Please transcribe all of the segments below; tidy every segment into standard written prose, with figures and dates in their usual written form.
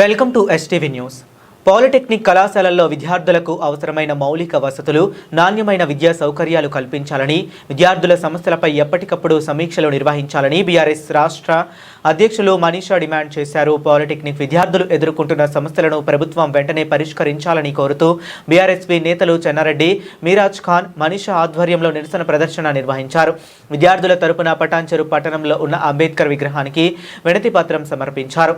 Welcome to STV news. Polytechnic కళాశాలల్లో విద్యార్థులకు అవసరమైన మౌలిక వసతులు, నాణ్యమైన విద్యా సౌకర్యాలు కల్పించాలని, విద్యార్థుల సమస్యలపై ఎప్పటికప్పుడు సమీక్షలు నిర్వహించాలని బీఆర్ఎస్ రాష్ట్ర అధ్యక్షులు మనీషా డిమాండ్ చేశారు. పాలిటెక్నిక్ విద్యార్థులు ఎదుర్కొంటున్న సమస్యలను ప్రభుత్వం వెంటనే పరిష్కరించాలని కోరుతూ బీఆర్ఎస్పీ నేతలు చెన్నారెడ్డి, మీరాజ్ ఖాన్, మనీషా ఆధ్వర్యంలో నిరసన ప్రదర్శన నిర్వహించారు. విద్యార్థుల తరపున పటాన్చెరు పట్టణంలో ఉన్న అంబేద్కర్ విగ్రహానికి వినతి పత్రం సమర్పించారు.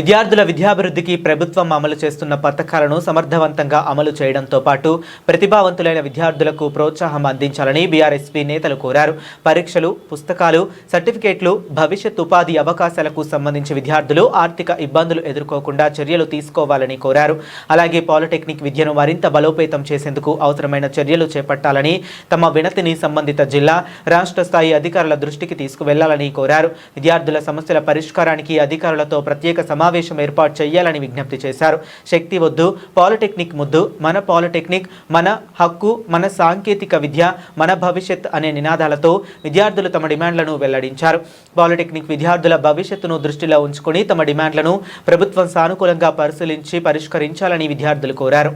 విద్యార్థుల విద్యాభివృద్ధికి ప్రభుత్వం అమలు చేస్తున్న పథకాలను సమర్థవంతంగా అమలు చేయడంతో పాటు ప్రతిభావంతులైన విద్యార్థులకు ప్రోత్సాహం అందించాలని బీఆర్ఎస్పీ నేతలు కోరారు. పరీక్షలు, పుస్తకాలు, సర్టిఫికేట్లు, భవిష్యత్ ఉపాధి అవకాశాలకు సంబంధించి విద్యార్థులు ఆర్థిక ఇబ్బందులు ఎదుర్కోకుండా చర్యలు తీసుకోవాలని కోరారు. అలాగే పాలిటెక్నిక్ విద్యను మరింత బలోపేతం చేసేందుకు అవసరమైన చర్యలు చేపట్టాలని తమ వినతిని సంబంధిత జిల్లా, రాష్ట్ర స్థాయి అధికారుల దృష్టికి తీసుకువెళ్లాలని కోరారు. విద్యార్థుల సమస్యల పరిష్కారానికి అధికారులతో ప్రత్యేక సమావేశం ఏర్పాటు చేయాలని విజ్ఞప్తి చేశారు. శక్తి వద్దు, పాలిటెక్నిక్ ముద్దు, మన పాలిటెక్నిక్, మన హక్కు, మన సాంకేతిక విద్య, మన భవిష్యత్ అనే నినాదాలతో విద్యార్థులు తమ డిమాండ్లను వెల్లడించారు. పాలిటెక్నిక్ విద్యార్థుల భవిష్యత్తును దృష్టిలో ఉంచుకొని తమ డిమాండ్లను ప్రభుత్వం సానుకూలంగా పరిశీలించి పరిష్కరించాలని విద్యార్థులు కోరారు.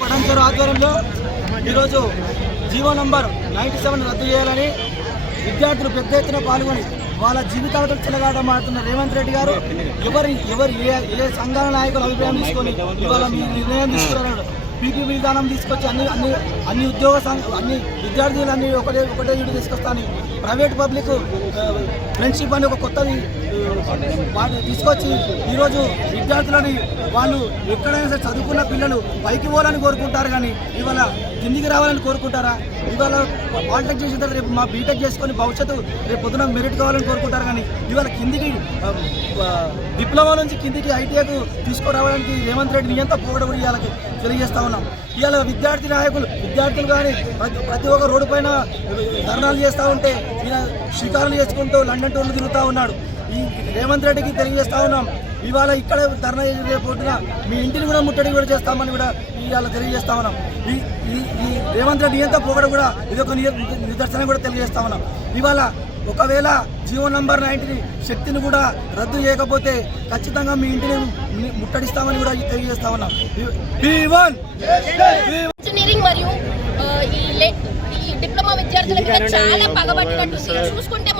పటాన్చెరు ఆధ్వర్యంలో ఈరోజు జీవో నంబర్ 97 రద్దు చేయాలని విద్యార్థులు పెద్ద ఎత్తున పాల్గొని వాళ్ళ జీవితాలతో చెలగాటమాడుతున్న రేవంత్ రెడ్డి గారు ఏ సంఘాల నాయకులు అభిప్రాయం తీసుకొని ఇవాళ మీ నిర్ణయం తీసుకున్నారు. పీపీ విధానం తీసుకొచ్చి అన్ని ఉద్యోగ అన్ని విద్యార్థులన్నీ ఒకటే ఇటు తీసుకొస్తాను. ప్రైవేట్ పబ్లిక్ ఫ్రెండ్షిప్ అని ఒక కొత్తది తీసుకొచ్చి ఈరోజు విద్యార్థులని వాళ్ళు ఎక్కడైనా సరే చదువుకున్న పిల్లలు పైకి పోవాలని కోరుకుంటారు, కానీ ఇవాళ కిందికి రావాలని కోరుకుంటారా? ఇవాళ పాలిటెక్ చేసిన తర్వాత రేపు మా బీటెక్ చేసుకొని భవిష్యత్తు రేపు పొద్దున మెరిట్ కావాలని కోరుకుంటారు, కానీ ఇవాళ కిందికి డిప్లొమా నుంచి కిందికి ఐటీఐకు తీసుకురావడానికి రేవంత్ రెడ్డి నియంత పోగొడబడి వాళ్ళకి తెలియజేస్తా ఉన్నాం. ఇవాళ విద్యార్థులు కానీ ప్రతి ఒక్క రోడ్డు పైన ధర్నాలు చేస్తూ ఉంటే ఈయన షికారులు చేసుకుంటూ లండన్ టూర్లు తిరుగుతూ ఉన్నాడు. ఈ రేవంత్ రెడ్డికి తెలియజేస్తా ఉన్నాం, ఇవాళ ఇక్కడ ధర్నా రేపొద్దున మీ ఇంటిని కూడా ముట్టడి కూడా చేస్తామని కూడా ఇవాళ తెలియజేస్తా ఉన్నాం. ఈ రేవంత్ రెడ్డి ఎంత పోగడ కూడా ఇదొక నిదర్శనం కూడా తెలియజేస్తా ఉన్నాం. ఇవాళ ఒకవేళ జీవో నంబర్ 90 శక్తిని కూడా రద్దు చేయకపోతే ఖచ్చితంగా మీ ఇంటిని ముట్టడిస్తామని కూడా తెలియజేస్తా ఉన్నాం. ఇంజనీరింగ్ మరియు ఈ డిప్లొమా విద్యార్థుల మీద చాలా పగబట్టినట్టు చూసుకుంటే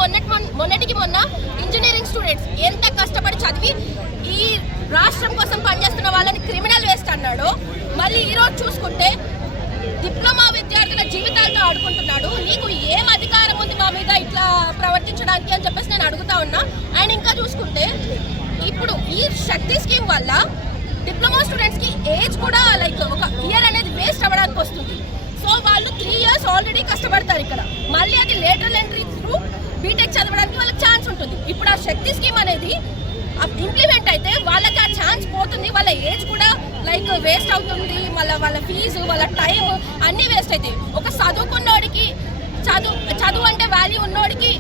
మొన్నటికి మొన్న ఇంజనీరింగ్ స్టూడెంట్స్ ఎంత కష్టపడి చదివి ఈ రాష్ట్రం కోసం పనిచేస్తున్న వాళ్ళని క్రిమినల్ వేస్ట్ అన్నాడు. మళ్ళీ ఈరోజు చూసుకుంటే డిప్లొమా విద్యార్థుల జీవితాలతో ఆడుకుంటున్నాడు. నీకు ఏం అధికారం ఉంది మా మీద ఇట్లా ప్రవర్తించడానికి అని చెప్పేసి నేను అడుగుతా ఉన్నా. అండ్ ఇంకా చూసుకుంటే ఇప్పుడు ఈ శక్తి స్కీమ్ వల్ల డిప్లొమా స్టూడెంట్స్ కి ఏజ్ కూడా లైక్ ఒక ఇయర్ అనేది వేస్ట్ అవ్వడానికి వస్తుంది. సో వాళ్ళు 3 years ఆల్రెడీ కష్టపడతారు ఇక్కడ, మళ్ళీ అది లేటరల్ ఎంట్రీ త్రూ బీటెక్ చదవడానికి వాళ్ళకి ఛాన్స్ ఉంటుంది. ఇప్పుడు ఆ శక్తి స్కీమ్ అనేది ఇంప్లిమెంట్ అయితే వాళ్ళకి ఆ ఛాన్స్ పోతుంది, వాళ్ళ ఏజ్ కూడా లైక్ వేస్ట్ అవుతుంది, మళ్ళీ వాళ్ళ ఫీజు, వాళ్ళ టైం అన్నీ వేస్ట్ అవుతాయి. ఒక చదువుకున్నోడికి చదువు అంటే వాల్యూ ఉన్నోడికి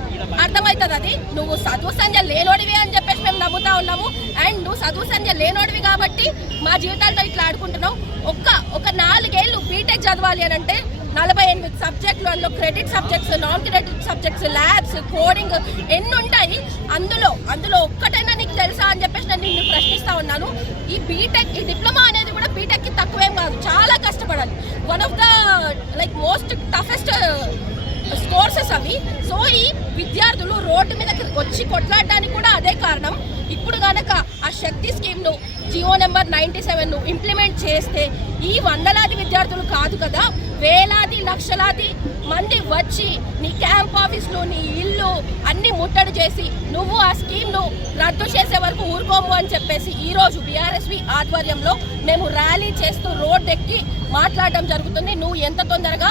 అర్థమవుతుంది. అది నువ్వు చదువు సంధ్య లేనోడివి అని చెప్పేసి మేము నమ్ముతా ఉన్నాము. అండ్ నువ్వు చదువు సంధ్య లేనోడివి కాబట్టి మా జీవితాలతో ఇట్లా ఆడుకుంటున్నావు. ఒక 4 ఏళ్ళు బీటెక్ చదవాలి అని అంటే 48 సబ్జెక్టులు, అందులో credit subjects, non credit subjects, labs, coding ఎన్ని ఉంటాయి. అందులో ఒక్కటైనా నీకు తెలుసా అని చెప్పేసి నేను నిన్ను ప్రశ్నిస్తా ఉన్నాను. ఈ డిప్లొమా అనేది కూడా బీటెక్కి తక్కువేం కాదు, చాలా కష్టపడాలి. One of the like most toughest courses అవి. సో ఈ విద్యార్థులు రోడ్డు మీదకి వచ్చి కొట్లాడడానికి కూడా అదే కారణం. ఇప్పుడు కనుక ఆ శక్తి స్కీమ్ను జియో నెంబర్ 97ను ఇంప్లిమెంట్ చేస్తే ఈ వందలాది విద్యార్థులు కాదు కదా, వేలాది లక్షలాది మంది వచ్చి నీ క్యాంప్ ఆఫీసులు, నీ ఇల్లు అన్ని ముట్టడి చేసి నువ్వు ఆ స్కీమ్ను రద్దు చేసే వరకు ఊరుకోము అని చెప్పేసి ఈరోజు బీఆర్ఎస్వి ఆధ్వర్యంలో మేము ర్యాలీ చేస్తూ రోడ్ ఎక్కి మాట్లాడడం జరుగుతుంది. నువ్వు ఎంత తొందరగా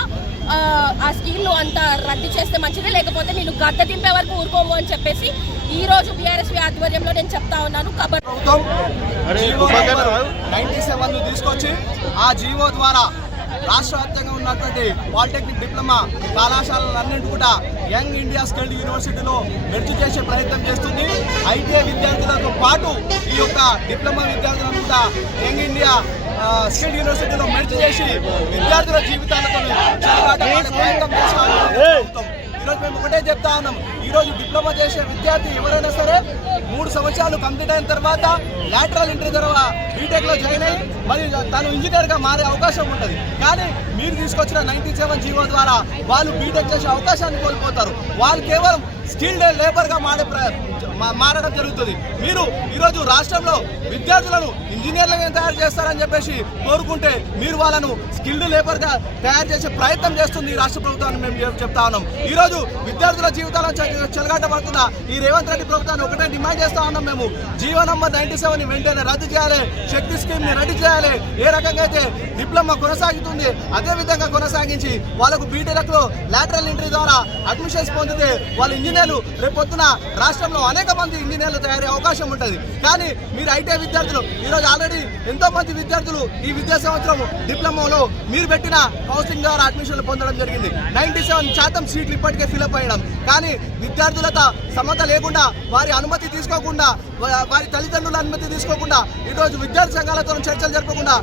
ఆ స్కీమ్ను అంత రద్దు చేస్తే మంచిది, లేకపోతే నేను గద్ద దింపే వరకు ఊరుకోము అని చెప్పేసి ఈ రోజు బీఆర్ఎస్వి ఆధ్వర్యంలో నేను చెప్తా ఉన్నాను. ప్రభుత్వం జీవో 97 తీసుకొచ్చి ఆ జీవో ద్వారా రాష్ట్ర వ్యాప్తంగా ఉన్నటువంటి పాలిటెక్నిక్ డిప్లొమా కళాశాలలన్నింటి కూడా యంగ్ ఇండియా స్కిల్డ్ యూనివర్సిటీలో మెర్జ్ చేసే ప్రయత్నం చేస్తుంది. ఐటీఐ విద్యార్థులతో పాటు ఈ యొక్క డిప్లొమా విద్యార్థులను కూడా యంగ్ ఇండియా స్కిల్డ్ యూనివర్సిటీలో మెర్జ్ చేసి విద్యార్థుల జీవితాలతో ప్రయత్నం చేస్తాం. ఈరోజు మేము ఒకటే చెప్తా ఉన్నాం, ఈరోజు డిప్లొమా చేసే విద్యార్థి ఎవరైనా సరే 3 సంవత్సరాలు కంప్లీట్ అయిన తర్వాత లాటరల్ ఎంట్రీ ద్వారా బీటెక్లో జాయిన్ అయ్యి మరి తను ఇంజనీర్గా మారే అవకాశం ఉంటుంది. కానీ మీరు తీసుకొచ్చిన 97 జీవో ద్వారా వాళ్ళు బీటెక్ చేసే అవకాశాన్ని కోల్పోతారు. వాళ్ళు కేవలం స్కిల్డ్ లేబర్గా మారడం జరుగుతుంది. మీరు ఈరోజు రాష్ట్రంలో విద్యార్థులను ఇంజనీర్లుగా తయారు చేస్తారని చెప్పేసి కోరుకుంటే మీరు వాళ్ళను స్కిల్డ్ లేబర్గా తయారు చేసే ప్రయత్నం చేస్తుంది ఈ రాష్ట్ర ప్రభుత్వాన్ని మేము చెప్తా ఉన్నాం. ఈరోజు విద్యార్థుల జీవితాలను చెలగాటపడుతున్న ఈ రేవంత్ రెడ్డి ప్రభుత్వాన్ని ఒకటే డిమాండ్ చేస్తా ఉన్నాం. మేము జీవో నంబర్ 97ని వెంటనే రద్దు చేయాలి, శక్తి స్కీమ్ని రద్దు చేయాలి. ఏ రకంగా అయితే డిప్లొమా కొనసాగుతుంది అదే విధంగా కొనసాగించి వాళ్ళకు బీటెక్లో లాటరల్ ఎంట్రీ ద్వారా అడ్మిషన్స్ పొందితే వాళ్ళు ఇంజనీర్లు రేపొద్దున రాష్ట్రంలో అనేక మంది ఇంజనీర్లు తయారయ్యే అవకాశం ఉంటుంది. కానీ మీరు ఐటీఐ విద్యార్థులు ఈరోజు ఆల్రెడీ ఎంతో మంది విద్యార్థులు ఈ విద్యా సంవత్సరం డిప్లొమాలో మీరు పెట్టిన కౌన్సిలింగ్ ద్వారా అడ్మిషన్లు పొందడం జరిగింది. 97% సీట్లు ఇప్పటికే ఫిల్అప్ అయ్యడం. కానీ విద్యార్థులతో సమ్మత లేకుండా, వారి అనుమతి తీసుకోకుండా, వారి తల్లిదండ్రుల అనుమతి తీసుకోకుండా, ఈరోజు విద్యార్థి సంఘాలతో చర్చలు జరపకుండా,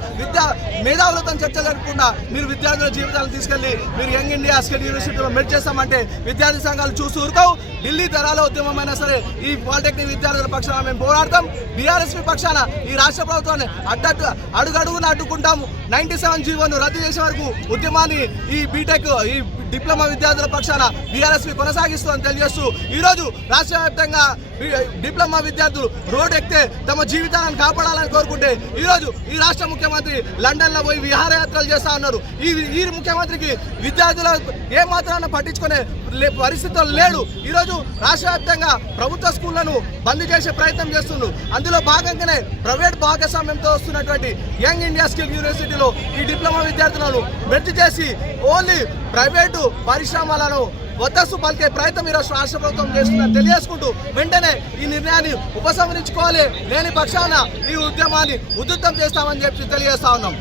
మేధావులతో చర్చలు జరపకుండా మీరు విద్యార్థుల జీవితాలను తీసుకెళ్లి మీరు యంగ్ ఇండియా స్కిల్ యూనివర్సిటీలో మెర్జ్ చేస్తామంటే విద్యార్థి సంఘాలు చూస్తూ ఊరుకోవు. ఢిల్లీ ధరాల ఉద్యమమైనా సరే ఈ పాలిటెక్నిక్ విద్యార్థుల పక్షాన మేము పోరాడతాం. బీఆర్ఎస్పీ పక్షాన ఈ రాష్ట్ర ప్రభుత్వాన్ని అడుగడుగున అడ్డుకుంటాము. 97 జీవోను రద్దు చేసే వరకు ఉద్యమాన్ని ఈ బీటెక్ ఈ డిప్లొమా విద్యార్థుల పక్షాన బీఆర్ఎస్పీ కొనసాగిస్తుందని తెలియజేస్తూ ఈరోజు రాష్ట్ర వ్యాప్తంగా డిప్లొమా విద్యార్థులు రోడ్ ఎక్కితే తమ జీవితాలను కాపాడాలని కోరుకుంటే ఈరోజు ఈ రాష్ట్ర ముఖ్యమంత్రి లండన్లో పోయి విహారయాత్రలు చేస్తా ఉన్నారు. ఈ ముఖ్యమంత్రికి విద్యార్థుల ఏమాత్రాన పట్టించుకునే పరిస్థితులు లేడు. ఈరోజు రాష్ట్ర వ్యాప్తంగా ప్రభుత్వ స్కూళ్లను బంద్ చేసే ప్రయత్నం చేస్తున్నారు. అందులో భాగంగానే ప్రైవేట్ భాగస్వామ్యంతో వస్తున్నటువంటి యంగ్ ఇండియా స్కిల్ యూనివర్సిటీలో ఈ డిప్లొమా విద్యార్థులను మెర్జ్ చేసి ఓన్లీ ప్రైవేటు పరిశ్రమలను వద్దసు పలికే ప్రయత్నం ఈరోజు రాష్ట్ర ప్రభుత్వం చేస్తుందని తెలియజేసుకుంటూ వెంటనే ఈ నిర్ణయాన్ని ఉపసంహరించుకోవాలి. లేని పక్షాన ఈ ఉద్యమాన్ని ఉధృతం చేస్తామని చెప్పి తెలియజేస్తా ఉన్నాం.